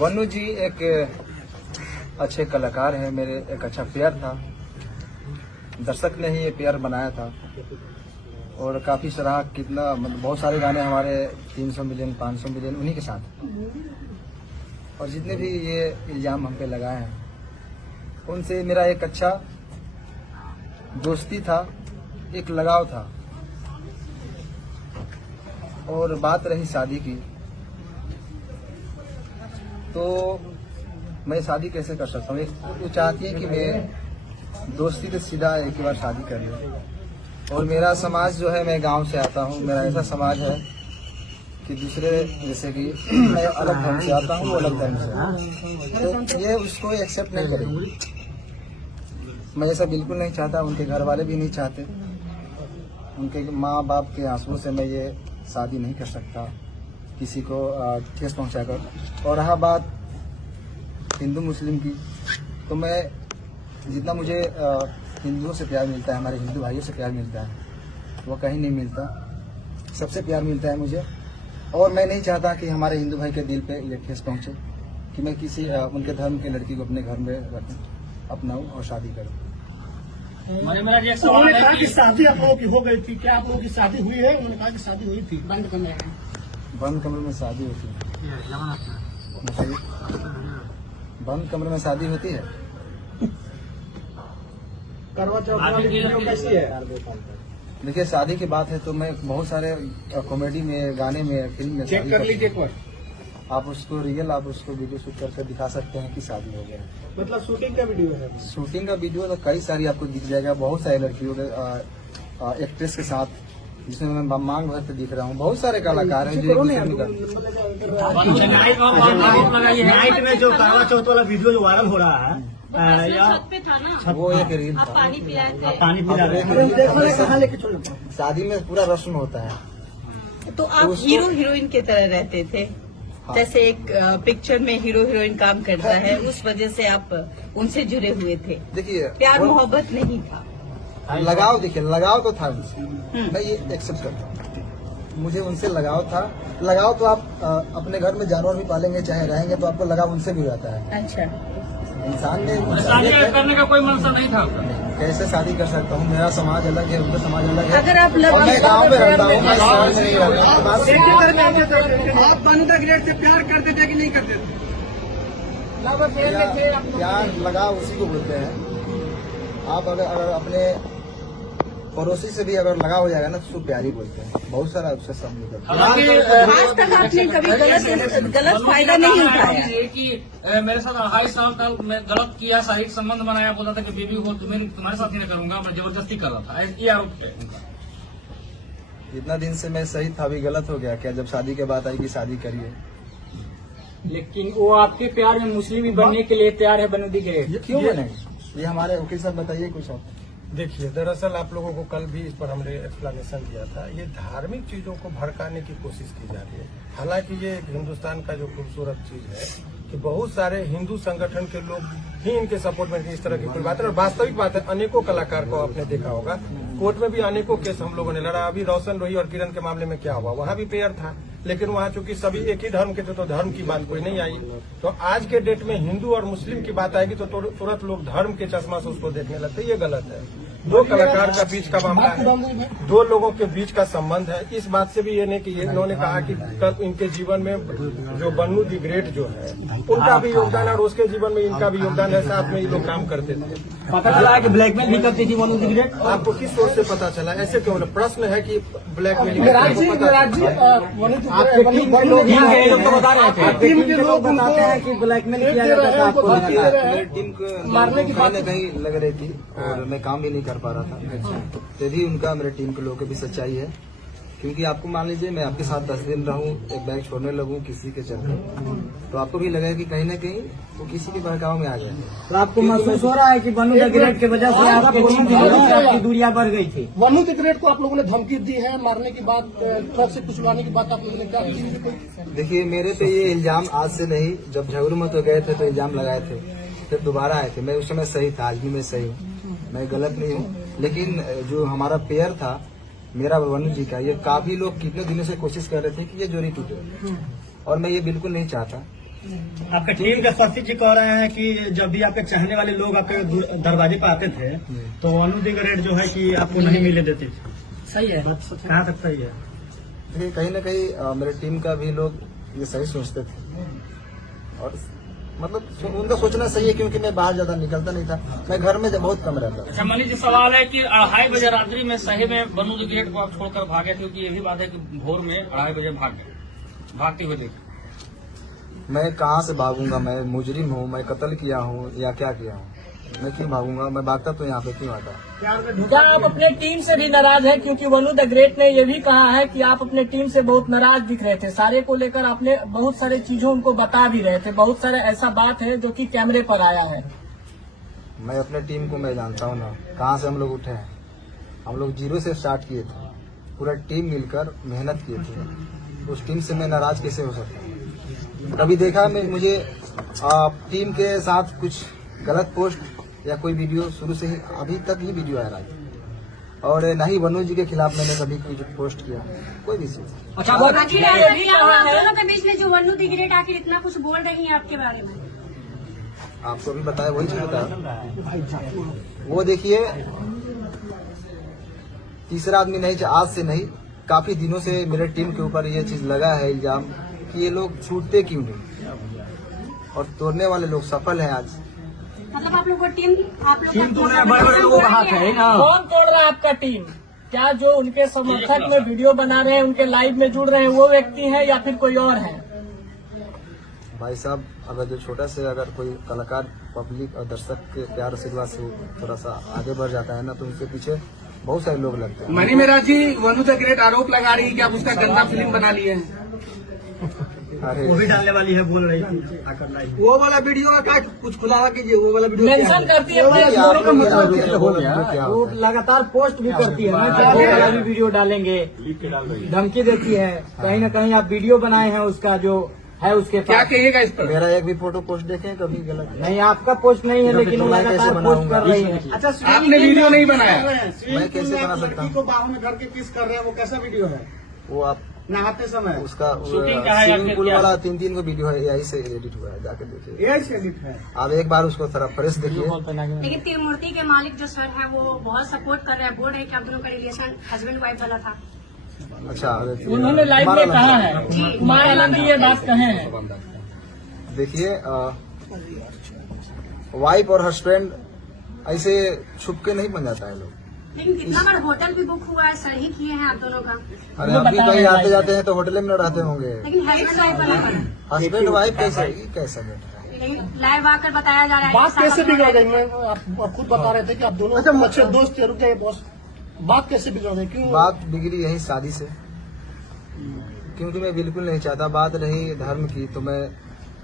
वनु जी एक अच्छे कलाकार हैं, मेरे एक अच्छा प्यार था। दर्शक ने ही ये प्यार बनाया था और काफी सराहा, कितना मतलब बहुत सारे गाने हमारे 300 मिलियन 500 मिलियन उन्हीं के साथ। और जितने भी ये इल्जाम हम पे लगाए हैं उनसे मेरा एक अच्छा दोस्ती था, एक लगाव था। और बात रही शादी की, तो मैं शादी कैसे कर सकता हूँ? वो चाहती है कि मैं दोस्ती से सीधा एक बार शादी कर लूँ। और मेरा समाज जो है, मैं गांव से आता हूँ, मेरा ऐसा समाज है कि दूसरे जैसे कि मैं अलग धर्म से आता हूँ, वो अलग धर्म से, तो ये उसको एक्सेप्ट नहीं करेगी। मैं ऐसा बिल्कुल नहीं चाहता, उनके घर वाले भी नहीं चाहते। उनके माँ बाप के आंसुओं से मैं ये शादी नहीं कर सकता किसी को ठेस पहुंचाकर। और रहा बात हिंदू मुस्लिम की, तो मैं जितना मुझे हिंदुओं से प्यार मिलता है, हमारे हिंदू भाइयों से प्यार मिलता है, वो कहीं नहीं मिलता। सबसे प्यार मिलता है मुझे। और मैं नहीं चाहता कि हमारे हिंदू भाई के दिल पे ये ठेस पहुंचे कि मैं किसी उनके धर्म की लड़की को अपने घर में रखूं, अपनाऊं और शादी करूं। उन्होंने कहा कि शादी आप लोगों की हो गई थी, क्या आप लोगों की शादी हुई है? उन्होंने कहा कि शादी हुई थी। बंद कमरे में शादी होती है? बंद कमरे में शादी होती है? करवा चौथ वाली वीडियो कैसी है? देखिए, शादी की बात है तो मैं बहुत सारे कॉमेडी में, गाने में, फिल्म में चेक कर लीजिए एक बार। आप उसको वीडियो शूट करके दिखा सकते हैं कि शादी हो गया। मतलब शूटिंग का वीडियो है? शूटिंग का वीडियो तो कई सारी आपको दिख जाएगा, बहुत सारी लड़कियों के एक्ट्रेस के साथ, जिसमें मैं मांग भरते दिख रहा हूँ। बहुत सारे कलाकार हैं जो नाइट में जो करवा चौथ वाला वीडियो जो वायरल हो रहा है, छत पे था ना, वो एक रील था। पानी पिलाए थे। पानी पिला रहे थे। शादी में पूरा रस्म होता है। तो आप हीरो हीरोइन की तरह रहते थे। जैसे एक पिक्चर में हीरो हीरोइन काम करता है, उस वजह से आप उनसे जुड़े हुए थे। देखिए, प्यार मोहब्बत नहीं था, लगाव। देखिए, लगाव तो था उनसे, मैं ये एक्सेप्ट करता हूँ। मुझे उनसे लगाव था। लगाव तो आप अपने घर में जानवर भी पालेंगे, चाहे रहेंगे, तो आपको लगाव उनसे भी रहता है। अच्छा, इंसान ने शादी करने का कोई मंशा नहीं था। कैसे शादी कर सकता हूँ? मेरा समाज अलग है, उनका समाज अलग है। अगर आप और मैं गाँव में रहता हूँ, मैं शहर में नहीं रहता। आप बंदा ग्रेड से प्यार करते थे कि नहीं करते थे? प्यार लगाव उसी को बोलते हैं। आप अगर अपने पड़ोसी से भी अगर लगा हो जाएगा ना, तो उसको प्यार ही बोलते हैं। बहुत सारा उससे समझ आज तक आपने कभी गलत फायदा नहीं उठाया कि मेरे साथ 2.5 साल तक मैं गलत किया, शारीरिक संबंध बनाया, बोला था कि बेबी को तुम्हारे साथ ही नहीं करूंगा, मैं जबरदस्ती कर रहा था, ये आरोप है उनका। इतना दिन से मैं सही था, अभी गलत हो गया क्या? जब शादी के बात आई कि शादी करिए। लेकिन वो आपके प्यार में मुस्लिम ही बनने के लिए तैयार है, बनूदी के लिए क्यों बनेगी? ये हमारे वकील साहब बताइए कुछ और। देखिए, दरअसल आप लोगों को कल भी इस पर हमने एक्सप्लेनेशन दिया था। ये धार्मिक चीजों को भड़काने की कोशिश की जा रही है। हालांकि ये एक हिंदुस्तान का जो खूबसूरत चीज है कि बहुत सारे हिंदू संगठन के लोग ही इनके सपोर्ट में इस तरह की कोई बात है। और वास्तविक बात है, अनेकों कलाकार को आपने देखा होगा, कोर्ट में भी अनेकों केस हम लोगों ने लड़ा। अभी रोशन रोही और किरण के मामले में क्या हुआ, वहां भी पेयर था, लेकिन वहां चूंकि सभी एक ही धर्म के थे तो धर्म की बात कोई नहीं आई। तो आज के डेट में हिंदू और मुस्लिम की बात आएगी तो तुरंत लोग धर्म के चश्मा से उसको देखने लगते। ये गलत है। दो कलाकार का बीच का मामला है, दो लोगों के बीच का संबंध है। इस बात से भी ये नहीं कि इन्होंने कहा कि कल इनके जीवन में जो बन्नू दी ग्रेट जो है, उनका भी योगदान है और उसके जीवन में इनका भी योगदान है। साथ में ये लोग काम करते थे। पता चला है कि ब्लैकमेल भी करती थी बन्नू दी ग्रेट। आपको किस सोच से पता चला? ऐसे क्यों? प्रश्न है कि ब्लैकमेलिंग लोग तो बता रहे थे, टीम के लोग बताते हैं कि ब्लैकमेल किया जाता था आपको। मेरी टीम को मारने की कहीं न कहीं लग रही थी और मैं काम भी नहीं कर पा रहा था। तो भी उनका, मेरे टीम के लोगों की भी सच्चाई है। क्योंकि आपको मान लीजिए, मैं आपके साथ 10 दिन रहूं, एक बैग छोड़ने लगूं किसी के चलते, तो आपको भी लगेगा कि कहीं न कहीं वो किसी के बहकाव में आ जाए। तो आपको महसूस हो रहा है कि बन्नू दी ग्रेट की वजह से आपकी दूरियां बढ़ गई थी? वनु दी ग्रेट को आप लोगों ने धमकी दी है, मारने की बात, ट्रक से कुचलवाने की बात आप लोगों ने क्या की? देखिए, मेरे पे ये इल्जाम आज से नहीं, जब झगड़ूमत हो गए थे तो इल्जाम लगाए थे, फिर दोबारा आए थे। मैं उस समय सही था, आज भी मैं सही हूँ, मैं गलत नहीं हूँ। लेकिन जो हमारा पेयर था मेरा वनु जी का, ये काफी लोग कितने दिनों से कोशिश कर रहे थे कि ये जोड़ी टूटे, और मैं ये बिल्कुल नहीं चाहता आपका टीम के सचिव जी कह रहे हैं कि जब भी आपके चाहने वाले लोग आपके दरवाजे पर आते थे तो अनु दी ग्रेड जो है कि आपको नहीं मिले देते थे। सही है। कहाँ तक सही है? देखिए कहीं ना कहीं मेरे टीम का भी लोग ये सही सोचते थे और मतलब उनका सोचना सही है क्योंकि मैं बाहर ज्यादा निकलता नहीं था, मैं घर में बहुत कम रहता था। अच्छा मनीष जी, सवाल है कि 2:30 बजे रात्रि में सही में बनू द ग्रेट को आप छोड़कर भागे, क्योंकि ये भी बात है कि भोर में 2:30 बजे भागते हुए देखे। मैं कहाँ से भागूंगा? मैं मुजरिम हूँ, मैं कत्ल किया हूँ या क्या किया हूँ? मैं क्यों भागूंगा? मैं भागता तो यहाँ पे क्यों आता? क्या आप अपने टीम से भी नाराज हैं? क्योंकि वनु द ग्रेट ने ये भी कहा है कि आप अपने टीम से बहुत नाराज दिख रहे थे, सारे को लेकर आपने बहुत सारे चीजों उनको बता भी रहे थे, बहुत सारे ऐसा बात है जो कि कैमरे पर आया है। मैं अपने टीम को मैं जानता हूँ ना, कहाँ से हम लोग उठे हैं। हम लोग 0 से स्टार्ट किए थे, पूरा टीम मिलकर मेहनत किए थे। उस टीम से मैं नाराज कैसे हो सकता हूँ? कभी देखा मुझे टीम के साथ कुछ गलत पोस्ट या कोई वीडियो? शुरू से ही अभी तक ही वीडियो आ रहा है और न ही वनु जी के खिलाफ मैंने कभी कुछ पोस्ट किया, कोई भी चीज। अच्छा, आखिर आप दोनों के बीच में जो वनु द ग्रेट आखिर इतना कुछ बोल रही है आपके बारे में? आपको भी बताया, वही चीज बताया। वो देखिए, तीसरा आदमी नहीं, आज से नहीं, काफी दिनों से मेरे टीम के ऊपर ये चीज लगा है इल्जाम कि ये लोग छूटते क्यों नहीं और तोड़ने वाले लोग सफल हैं आज। मतलब आप लोग को टीम बड़े लोगों का हाथ है ना। कौन तोड़ रहा है आपका टीम? क्या जो उनके समर्थक में वीडियो बना रहे हैं, उनके लाइव में जुड़ रहे हैं, वो व्यक्ति है या फिर कोई और है? भाई साहब, अगर जो छोटा से अगर कोई कलाकार पब्लिक और दर्शक के प्यार आशीर्वाद से थोड़ा सा आगे बढ़ जाता है ना, तो उनके पीछे बहुत सारे लोग लगते हैं। मनी मेरा जी, वनु द ग्रेट आरोप लगा रही है कि आप उसका गंदा फिल्म बना लिए हैं। अरे वो भी डालने वाली है, बोल रही थी। वो वाला वीडियो का कुछ खुलासा कीजिए, वो वाला वीडियो मेंशन करती है, वो लगातार पोस्ट भी करती है ना, वो वाला भी वीडियो डालेंगे, धमकी देती है। कहीं ना कहीं आप वीडियो बनाए हैं उसका जो है उसके क्या कहिएगा इस पर? मेरा एक भी फोटो पोस्ट देखें कभी गलत नहीं, आपका पोस्ट नहीं है, लेकिन वो लगातार पोस्ट कर रही है। अच्छा, आपने वीडियो नहीं बनाया? मैं कैसे बना सकता हूँ? बाहों में धर के किस कर रहे हैं, वो कैसा वीडियो है? वो आप नहाते समय उसका शूटिंग का है या स्विमिंग फिर पूल क्या? वाला 3 को वीडियो है, यही से एडिट हुआ है, जाके देखिए। यही से एडिट है। आप एक बार उसको थोड़ा फ्रेश देखिए। लेकिन त्रिमूर्ति के मालिक जो सर है वो बहुत सपोर्ट कर रहे हैं, बोल रहे हैं कि आप दोनों का रिलेशन हस्बैंड वाइफ वाला था। अच्छा, उन्होंने लाइव में कहा है, कुमार आनंद ये बात कहे हैं। देखिए, वाइफ और हस्बैंड ऐसे छुप के नहीं बन जाता है लोग। लेकिन कितना बार होटल भी बुक हुआ है, सर ही किए हैं आप दोनों का। अरे अभी कहीं आते जाते हैं तो होटल में न रहते होंगे। लेकिन हस्बैंड वाइफ वाला है। हस्बैंड वाइफ कैसा बैठा है? लेकिन लाइव आकर बताया जा रहा है बात कि कैसे साहब बिगड़ गई? मैं आप खुद बता रहे थे कि आप दोनों अच्छे दोस्त थे। रुक जाइए बॉस, बात कैसे बिगड़ गई? क्यों बात बिगड़ी यही शादी से, क्योंकि मैं बिल्कुल नहीं चाहता। बात रही धर्म की, तो मैं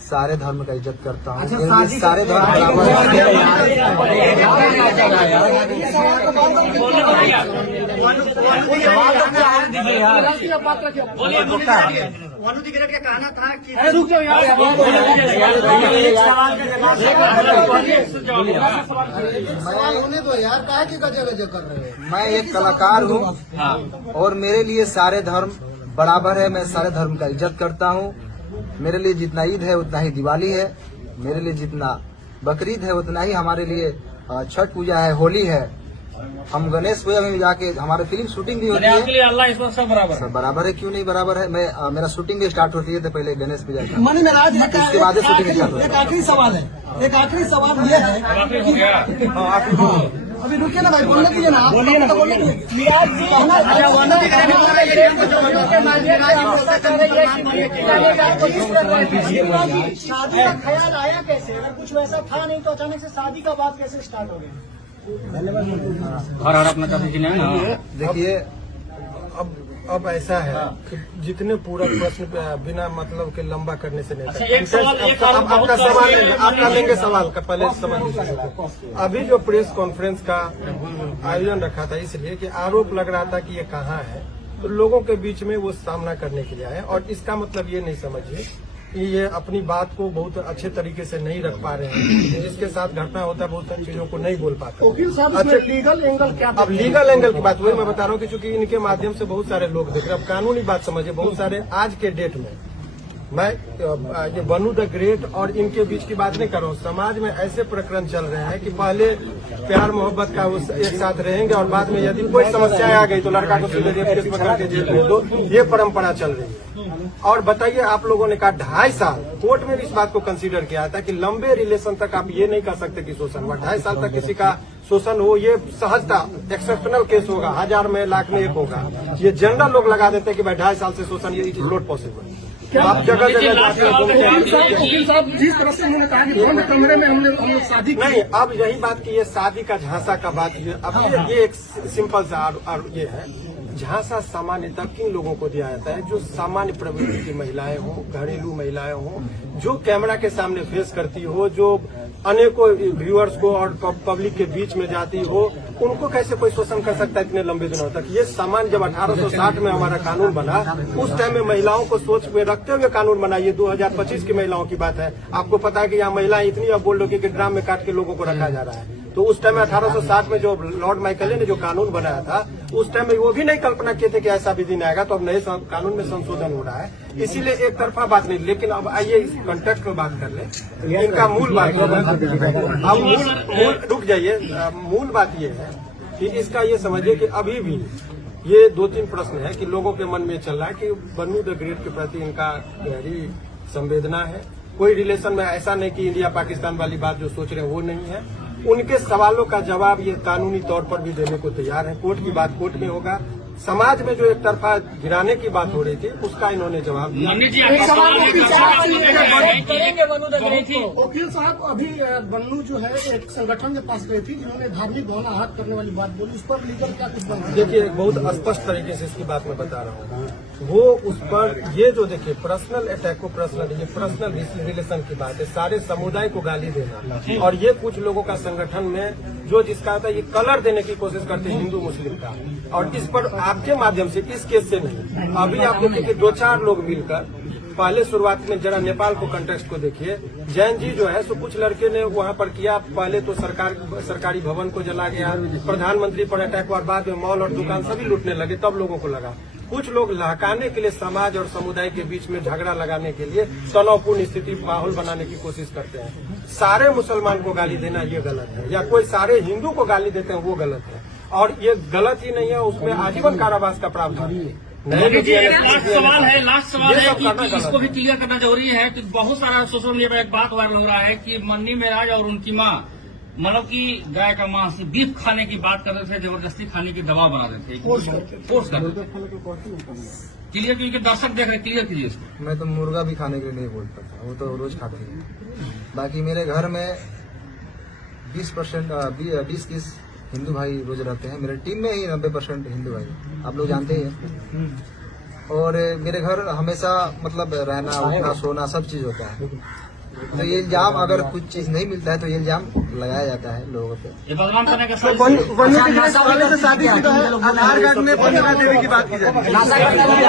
सारे धर्म का इज्जत करता हूँ। सारे धर्म वनु द ग्रेट का कहना था कि रुक जाओ यार, होने दो यार, काहे की गजब कर रहे हैं? मैं एक कलाकार हूँ और मेरे लिए सारे धर्म बराबर है। मैं सारे धर्म का इज्जत करता हूँ। मेरे लिए जितना ईद है उतना ही दिवाली है, मेरे लिए जितना बकरीद है उतना ही हमारे लिए छठ पूजा है, होली है। हम गणेश पूजा में जाके हमारे फिल्म शूटिंग भी होती है। आपके लिए अल्लाह इस वक्त सब बराबर है। सब बराबर है, क्यों नहीं बराबर है? मैं मेरा शूटिंग भी स्टार्ट होती है तो पहले गणेश पूजा का, मनी मेराज, उसके बाद शूटिंग स्टार्ट होती एक है। आखिरी सवाल है, एक आखिरी सवाल ये है अभी रुकिए ना भाई, बोलने दीजिए ना, बोलिए ना, बोलने दीजिए। शादी का ख्याल आया कैसे? अगर कुछ वैसा था नहीं तो अचानक से शादी का बात कैसे स्टार्ट हो गया? हर अपना काफी जिले ना। देखिए, अब ऐसा है कि जितने पूरा प्रश्न पे बिना मतलब के लंबा करने से नहीं। अच्छा, एक सवाल, एक और आपका बहुत सवाल सारे- आपका लेंगे सवाल का, पहले समझ लीजिए। अभी जो प्रेस कॉन्फ्रेंस का आयोजन रखा था इसलिए कि आरोप लग रहा था कि ये कहाँ है, तो लोगों के बीच में वो सामना करने के लिए आए। और इसका मतलब ये नहीं समझिए कि ये अपनी बात को बहुत अच्छे तरीके से नहीं रख पा रहे हैं। जिसके साथ घटना होता है बहुत सारी चीजों को नहीं बोल पाते। वकील साहब, इसमें लीगल एंगल क्या? अब लीगल एंगल की बात वही मैं बता रहा हूँ कि चूंकि इनके माध्यम से बहुत सारे लोग देख रहे हैं। अब कानूनी बात समझिए, बहुत सारे आज के डेट में मैं ये बनू द ग्रेट और इनके बीच की बात नहीं कर रहा हूँ। समाज में ऐसे प्रकरण चल रहे हैं कि पहले प्यार मोहब्बत का उस एक साथ रहेंगे और बाद में यदि कोई समस्या आ गई तो लड़का को सीधे रेप केस में करके जेल भेज दो। ये परंपरा चल रही है। और बताइए, आप लोगों ने कहा 2.5 साल, कोर्ट में भी इस बात को कंसीडर किया था कि लंबे रिलेशन तक आप ये नहीं कर सकते कि शोषण हुआ। 2.5 साल तक किसी का शोषण हो, ये सहजता एक्सेप्शनल केस होगा, 1000 में, लाख में एक होगा। ये जनरल लोग लगा देते हैं कि भाई 2.5 साल से शोषण, ये इट इज नॉट पॉसिबल। आप जगह जगह जाते हैं, वकील साहब जिस तरह से उन्होंने कहा कि बंद कमरे में हम लोग शादी नहीं, अब यही बात की ये शादी का झांसा का बात, अब ये एक सिंपल सा और ये है, झांसा सामान्यतः किन लोगों को दिया जाता है? जो सामान्य प्रवृत्ति की महिलाएं हों, घरेलू महिलाएं हों, जो कैमरा के सामने फेस करती हो, जो अनेकों व्यूअर्स को और पब्लिक के बीच में जाती हो, उनको कैसे कोई शोषण कर सकता है इतने लंबे दिनों तक? ये सामान्य जब 1860 में हमारा कानून बना, उस टाइम में महिलाओं को सोच में रखते हुए कानून बना। ये 2025 की महिलाओं की बात है। आपको पता है कि यहाँ महिलाएं इतनी अब बोल लो कि ड्राम में काट के लोगों को रखा जा रहा है। तो उस टाइम में 1860 में जो लॉर्ड माइकले ने जो कानून बनाया था, उस टाइम में वो भी नहीं कल्पना किए थे कि ऐसा भी दिन आएगा। तो अब नए कानून में संशोधन हो रहा है, इसीलिए एक तरफा बात नहीं। लेकिन अब आइए इस कॉन्टेक्स्ट में बात कर ले, इनका मूल बात अब मूल रुक जाइए। मूल बात ये है कि इसका ये समझिए कि अभी भी ये 2-3 प्रश्न है कि लोगों के मन में चल रहा है कि बनू द ग्रेट के प्रति इनका गहरी संवेदना है। कोई रिलेशन में ऐसा नहीं कि इंडिया पाकिस्तान वाली बात जो सोच रहे हैं वो नहीं है। उनके सवालों का जवाब ये कानूनी तौर पर भी देने को तैयार है। कोर्ट की बात कोर्ट में होगा। समाज में जो एक तरफा गिराने की बात हो रही थी, उसका इन्होंने जवाब दिया। वकील साहब, अभी बन्नू जो है एक संगठन के पास गई थी जिन्होंने धार्मिक भावना आहत करने वाली बात बोली, उस पर लीगल क्या कुछ बना? देखिए, बहुत स्पष्ट तरीके से इसकी बात मैं बता रहा हूँ। वो उस पर ये जो देखिए पर्सनल अटैक को पर्सनल रिलेशन की बात है। सारे समुदाय को गाली देना, और ये कुछ लोगों का संगठन में जो जिसका होता है ये कलर देने की कोशिश करते हैं हिंदू मुस्लिम का। और इस पर आपके माध्यम से, इस केस से नहीं, अभी आप देखिए कि 2-4 लोग मिलकर, पहले शुरुआत में जरा नेपाल को कंटेक्स्ट को देखिए। जैन जी जो है सो कुछ लड़के ने वहां पर किया, पहले तो सरकारी भवन को जला गया, प्रधानमंत्री पर अटैक हुआ, बाद में मॉल और दुकान सभी लूटने लगे। तब लोगों को लगा कुछ लोग लहकाने के लिए समाज और समुदाय के बीच में झगड़ा लगाने के लिए तनावपूर्ण स्थिति माहौल बनाने की कोशिश करते हैं। सारे मुसलमान को गाली देना ये गलत है, या कोई सारे हिंदू को गाली देते हैं वो गलत है। और ये गलत ही नहीं है, उसमें आजीवन कारावास का प्रावधान है। लास्ट सवाल है कि इसको भी क्लियर करना जरूरी है कि बहुत सारा सोशल मीडिया पर एक बात वायरल हो रहा है कि मन्नी मेराज और उनकी माँ, मतलब कि गाय का मांस बीफ खाने की बात कर रहे थे, जबरदस्ती खाने की दबाव बना रहे थे, फोर्स कर रहे थे। क्लियर, क्योंकि दर्शक देख रहे, क्लियर कीजिए इसको। मैं तो मुर्गा भी खाने के लिए नहीं बोलता था, वो तो रोज खाते हैं। बाकी मेरे घर में 20 हिंदू भाई रोज रहते हैं। मेरे टीम में ही 90% हिंदू भाई, आप लोग जानते ही हैं। और मेरे घर हमेशा मतलब रहना, उठना, सोना सब चीज होता है। तो ये इल्जाम, अगर कुछ चीज नहीं मिलता है तो ये इल्जाम लगाया जाता है लोगों पे। ये बदनाम करने का शादी की बात की जाती है।